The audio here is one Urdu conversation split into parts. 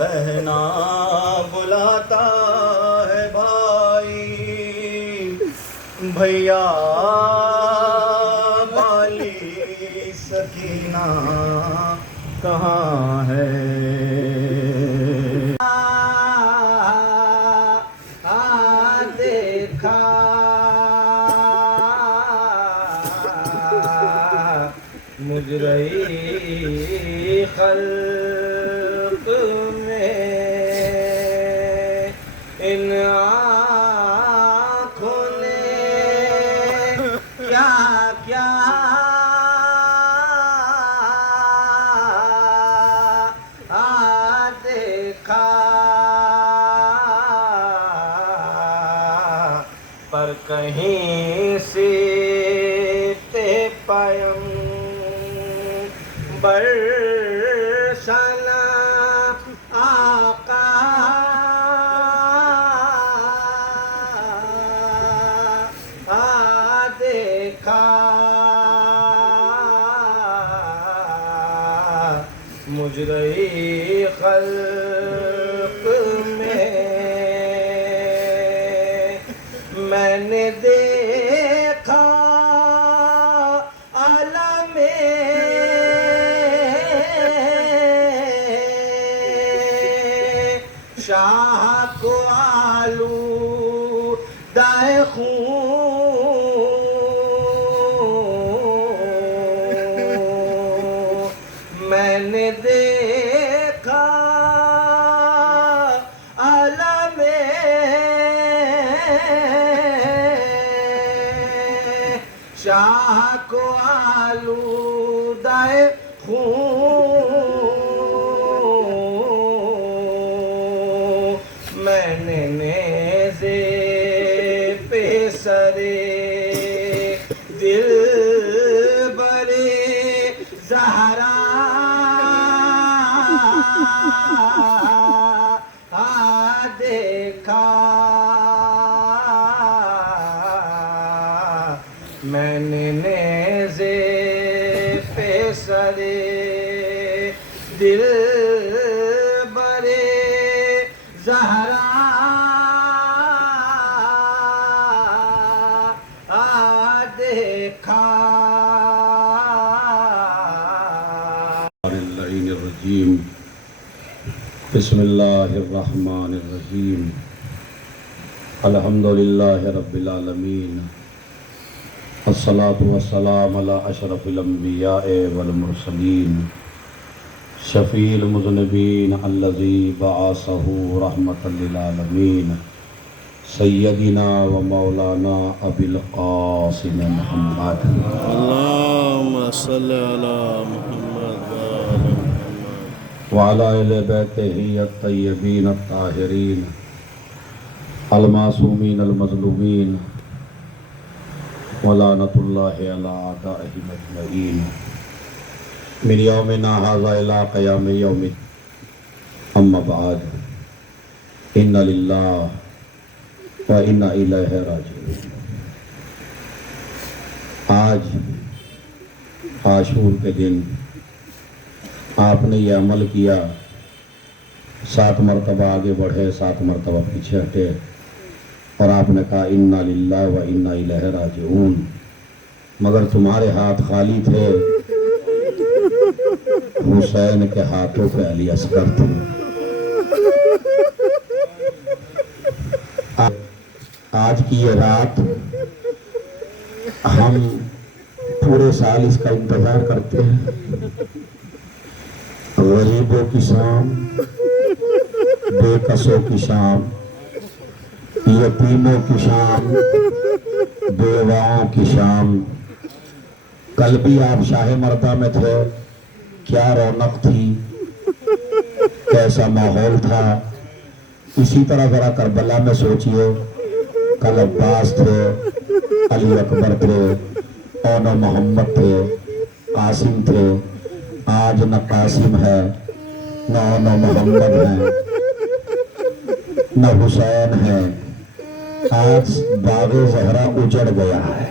بہنا بلاتا ہے بھائی، بھیا بالی سکینہ کہاں ہے؟ دیکھا مجرئی خلق میں ان آنکھوں نے کیا کیا دیکھا، پر کہیں سے پیم برسنا آقا، دیکھا مجرئی خلق میں نے دیکھا عالم شاہ کو آلودہ خون، میں نے دیکھا عالم شاہ کو آلودہ خون، میں نے نیزے پہ سرے دل برے زہرا دیکھا، میں نے نیزے پہ سرے دل برے زہرا دیکھا۔ بسم اللہ الرحمن الرحیم، الحمدللہ رب العالمین، الصلاة والسلام علی اشرف الانبیاء والمرسلین، شفیع المذنبین الذی بعثہ رحمۃ للعالمین، سیدنا و مولانا ابی القاسم محمد، اللہم صلی علی محمد وعلی اہل بیتہ الطیبین الطاہرین المعصومین المظلومین، ولعنۃ اللہ علی اعدائہم اجمعین، من یومنا ھذا الی قیام یوم الدین، اما بعد، ان للہ و انا الیہ راجعون۔ آج عاشور کے دن آپ نے یہ عمل کیا، 7 مرتبہ آگے بڑھے، 7 مرتبہ پیچھے ہٹے، اور آپ نے کہا انا للہ و انا الیہ راجعون، مگر تمہارے ہاتھ خالی تھے، حسین کے ہاتھوں پہ علی اصغر تھے۔ آج کی یہ رات ہم پورے سال اس کا انتظار کرتے ہیں، غریبوں کی شام، بے کسوں کی شام، یتیموں کی شام، بیواؤں کی شام۔ کل بھی آپ شاہ مردہ میں تھے، کیا رونق تھی، کیسا ماحول تھا۔ اسی طرح ذرا کربلا میں سوچئے، کل عباس تھے، علی اکبر تھے، اور نہ محمد تھے، قاسم تھے، آج نہ قاسم ہے، نہ محمد ہے، نہ حسین ہے۔ آج باغ زہرا اجڑ گیا ہے،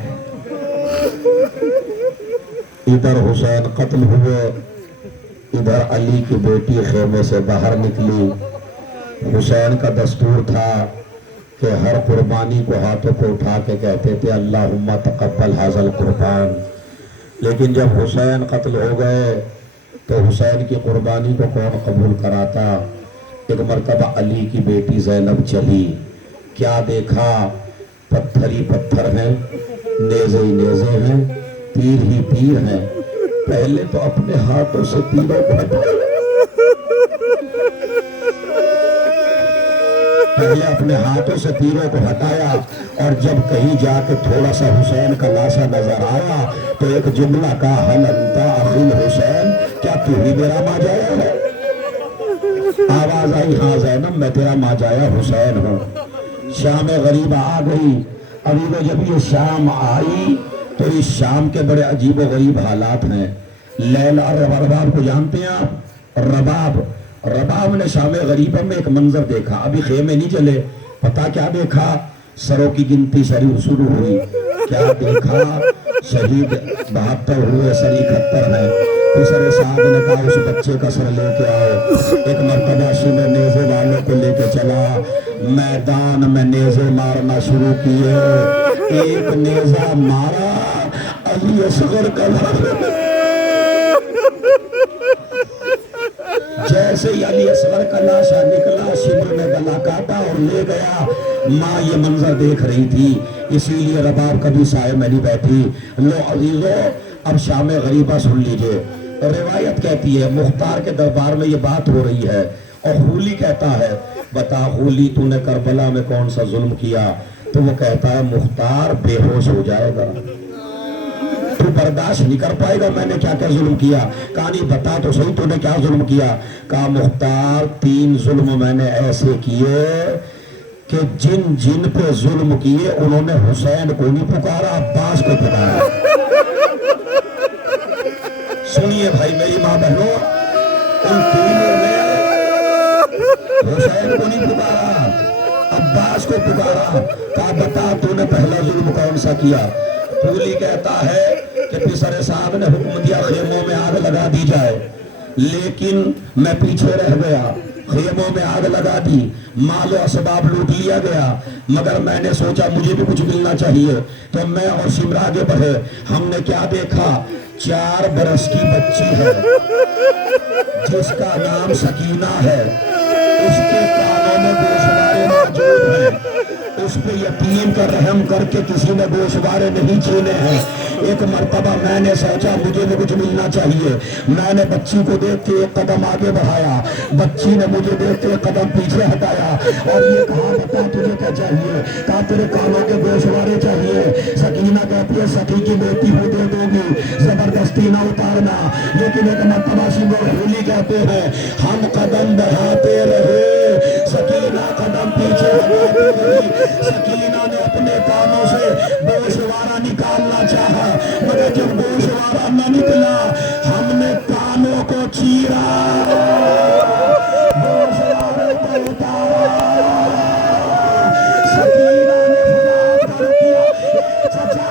ادھر حسین قتل ہوئے، ادھر علی کی بیٹی خیمے سے باہر نکلی. حسین کا دستور تھا کہ ہر قربانی کو ہاتھوں کو اٹھا کے کہتے تھے اللہم تقبل ھذا القربان. لیکن جب حسین قتل ہو گئے تو حسین کی قربانی کو کون قبول کراتا؟ ایک مرتبہ علی کی بیٹی زینب چلی. کیا دیکھا؟ پتھر ہی پتھر ہیں، نیزے ہی نیزے ہیں، تیر ہی تیر ہیں. پہلے تو اپنے ہاتھوں سے تیروں کو ہٹایا، پہلے اپنے ہاتھوں سے تیروں کو ہٹایا، اور جب کہیں جا کے تھوڑا سا حسین کا لاشا نظر آیا تو ایک جملہ کہا حل انت اخی الحسین، کیا تو ہی میرا ماجایا ہے؟ آواز آئی ہاں زینب میں تیرا ماجایا حسین ہوں. شام غریبہ آ گئی. ابھی وہ جب یہ شام آئی تو اس شام کے بڑے عجیب و غریب حالات ہیں. لیلا اور رباب کو جانتے ہیں آپ؟ رباب نے شام غریبہ میں ایک منظر دیکھا. ابھی خیمے نہیں چلے، پتا کیا دیکھا؟ سروں کی گنتی شروع ہوئی. کیا دیکھا؟ شہید 72 ہوئے، سر 71 ہیں. سر صاحب نے کہا اس بچے کا سر لے کے آؤ. ایک مرتبہ شینے نیزے والوں کو لے کے چلا، میدان میں نیزے مارنا شروع کیے. ایک نیزہ مارا، علی اصغر کا جیسے ہی علی اصغر کا لاشا نکلا، شمر میں گلا کاٹا اور لے گیا. ماں یہ منظر دیکھ رہی تھی، اسی لیے رباب کبھی سائے میں نہیں بیٹھی. لو عزیزو، اب شام غریبہ سن لیجئے. روایت کہتی ہے مختار کے دربار میں یہ بات ہو رہی ہے اور خولی کہتا ہے بتا خولی تو نے کربلا میں کون سا ظلم کیا؟ تو وہ کہتا ہے مختار بے ہوش ہو جائے گا، تو برداشت نہیں کر پائے گا میں نے کیا کیا ظلم کیا. کہا نہیں بتا تو صحیح تو نے کیا ظلم کیا؟ کہا مختار 3 ظلم میں نے ایسے کیے کہ جن پہ ظلم کیے انہوں نے حسین کو نہیں پکارا، عباس کو پکارا. سنیے بھائی میری ماں بہنوں، ان 3 نے حسین کو نہیں پکارا، عباس کو پکارا. کہا بتا تو نے پہلا ظلم کون سا کیا؟ خولی کہتا ہے کہ پسر صاحب نے حکم دیا خیموں میں آگ لگا دی جائے، لیکن میں پیچھے رہ گیا. خیموں میں آگ لگا دی، مال و اسباب لوٹ لیا گیا، مگر میں نے سوچا مجھے بھی کچھ ملنا چاہیے تو میں اور سمر آگے بڑھے. ہم نے کیا دیکھا؟ 4 برس کی بچی ہے جس کا نام سکینہ ہے، اس کے کانوں میں گوشوارے موجود ہیں، اس پہ یتیم کا رحم کر کے کسی نے گوشوارے نہیں چھینے ہیں. ایک مرتبہ میں نے سوچا مجھے بھی کچھ ملنا چاہیے، میں نے بچی کو دیکھ کے 1 قدم آگے بڑھایا، بچی نے مجھے دیکھ کے 1 قدم پیچھے ہٹایا اور یہ کہا بتا تجھے کیا چاہیے؟ کہا تیرے کانوں کے گوشوارے چاہیے. سکینہ کہتی ہے سخی کی بیٹی ہوں دے دوں گی، زبردستی نہ اتارنا. لیکن ایک مرتبہ سمر ہولی کہتے ہیں ہم قدم بڑھاتے رہے، سکینہ قدم پیچھے ہٹاتی رہی. سکینہ نے اپنے کانوں سے گوشوارہ نکالنا چاہا، مگر جب گوشوارہ نہ نکلا ہم نے کانوں کو چیرا، گوشوارے کو اتارا. سکینہ نے فریاد کر دیا اے چچا،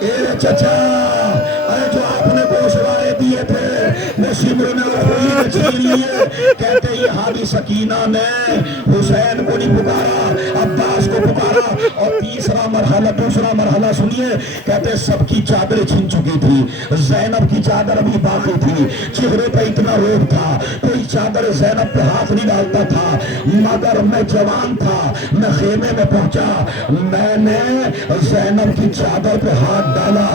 اے چچا، اے جو آپ نے گوشوارے دیے تھے وہ سمر نے اور ہولی نے چھین لیے. کہتے یہاں سکینہ نے حسین کو نہیں پکارا، عباس کو پکارا. اور دوسرا مرحلہ سنیے. کہتے سب کی چادریں چھن چکی تھی، زینب کی چادر ابھی باقی تھی. چہرے پہ اتنا روب تھا، کوئی چادر زینب پہ ہاتھ نہیں ڈالتا تھا. مگر میں جوان تھا، میں خیمے میں پہنچا، میں نے زینب کی چادر پہ ہاتھ ڈالا.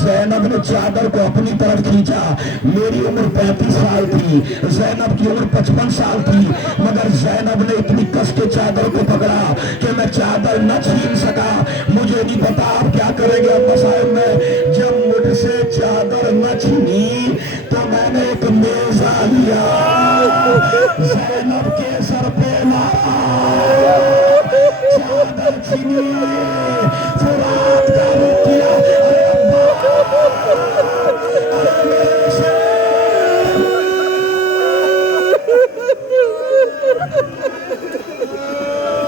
زینب نے چادر کو اپنی طرف کھینچا. میری عمر 35 سال تھی، زینب کی عمر 55 سال تھی، مگر زینب نے اتنی کس کے چادر کو پکڑا کہ میں چادر نہ چھین سکا. مجھے نہیں پتا آپ کیا کریں گے اب مسائل میں. جب مجھ سے چادر نہ چھینی تو میں نے ایک نیزہ لیا، زینب کے سر پہ مارا، چادر چھینی، فرات کا رخ کیا.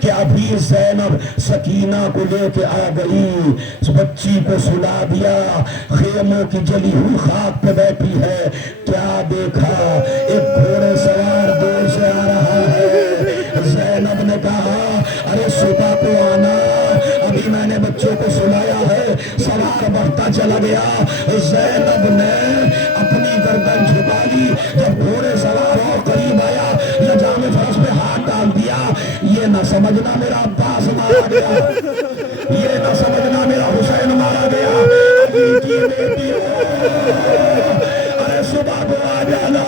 کہ ابھی زینب سکینہ کو لے کے آ گئی، اس بچی کو سلا دیا، خیموں کی جلی ہوئی خاک پہ بیٹھی ہے، کیا دیکھا؟ ایک گھوڑے سوار دور سے آ رہا ہے۔ زینب نے کہا ارے صبح کو آنا، ابھی میں نے بچوں کو سلایا ہے۔ سوار بڑھتا چلا گیا، زینب نے اپنی گردن جھکا لی، جب گھوڑے سوار اور قریب آیا لجام فرس پہ ہاتھ ڈال دیا۔ یہ نہ سمجھنا میرا عباس مارا گیا، یہ نہ سمجھنا میرا حسین مارا گیا، علی کی بیٹی ہو، ارے صبح کو آ جانا۔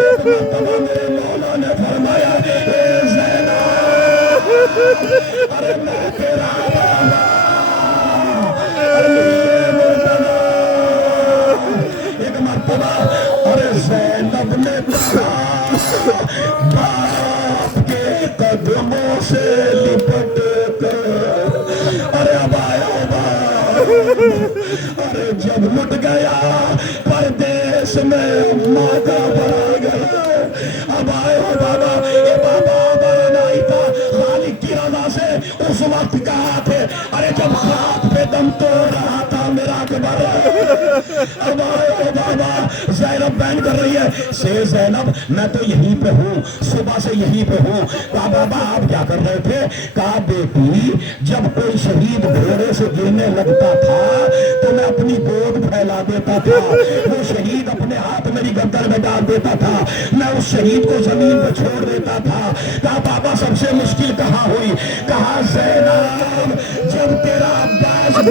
ایک مرتبہ میرے مولا نے فرمایا اے زینب، ارے میں تیرا بابا علی مرتضی۔ ایک مرتبہ ارے زینب نے کہا باپ کے قدموں سے لپٹ کر، ارے اب آیا باپ، ارے جب لٹ گیا پردیس میں اماں کا بڑا گیا، اب آئے بابا، اے بابا بڑا نہیں تھا، خالق کی رضا سے اس وقت کہا تھے، ارے جب خاک پہ دم توڑ رہا تھا میرا اکبر، اب آئے بابا۔ زینب بین کر رہی ہے، سے زینب میں تو یہیں پہ ہوں، صبح سے یہیں پہ ہوں۔ کہا بابا آپ کیا کر رہے تھے؟ کہا بیٹی جب کوئی شہید گھوڑے سے گرنے لگتا تھا تو میں اپنی گود پھیلا دیتا تھا، وہ شہید اپنے ہاتھ میری گردن میں ڈال دیتا تھا، میں اس شہید کو زمین پہ چھوڑ دیتا تھا۔ کہا بابا سب سے مشکل کہاں ہوئی؟ کہا زینب جب تیرا عباس